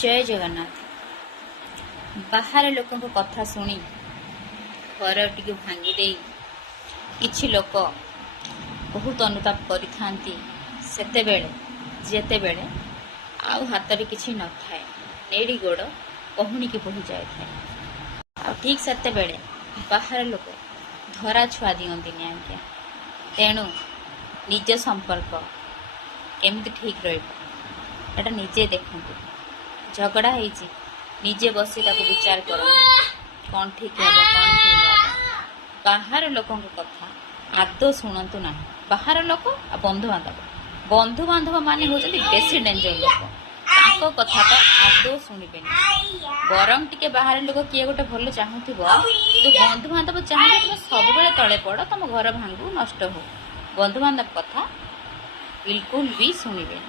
जय जगन्नाथ। बाहर लोकों कथा शुणी घर टी भांगी दे किछि लोक बहुत अनुताप करिथांती सेतेबेले जेतेबेले आउ हाथ में किछि न थाए नेड़ी गोड़ पहुणी की बोही जाए आ ठीक सेतेबेले बाहर लोक धरा छुआ दियंती आज्ञा। तेणु निज संपर्क केमती ठीक रहा निजे देखु। झगड़ा होइछि निजे बसी विचार कर कौन ठीक है कौन ठीक है। बाहर लोकों कथा आदौ शुणु ना। बाहर लोक आ बंधु बांधव माने होचंती बेसी डेंजर लोक। ताको कथा तो आदौ शुणिबे बरम टिके बाहर लोक किए गोटे भल चाहूथिबो तो बंधु बांधव चाहे तुम सब बेले तले पड़ तुम घर भांगू नष्ट हो। बंधु बांधव कथा बिल्कुल भी शुणिबे।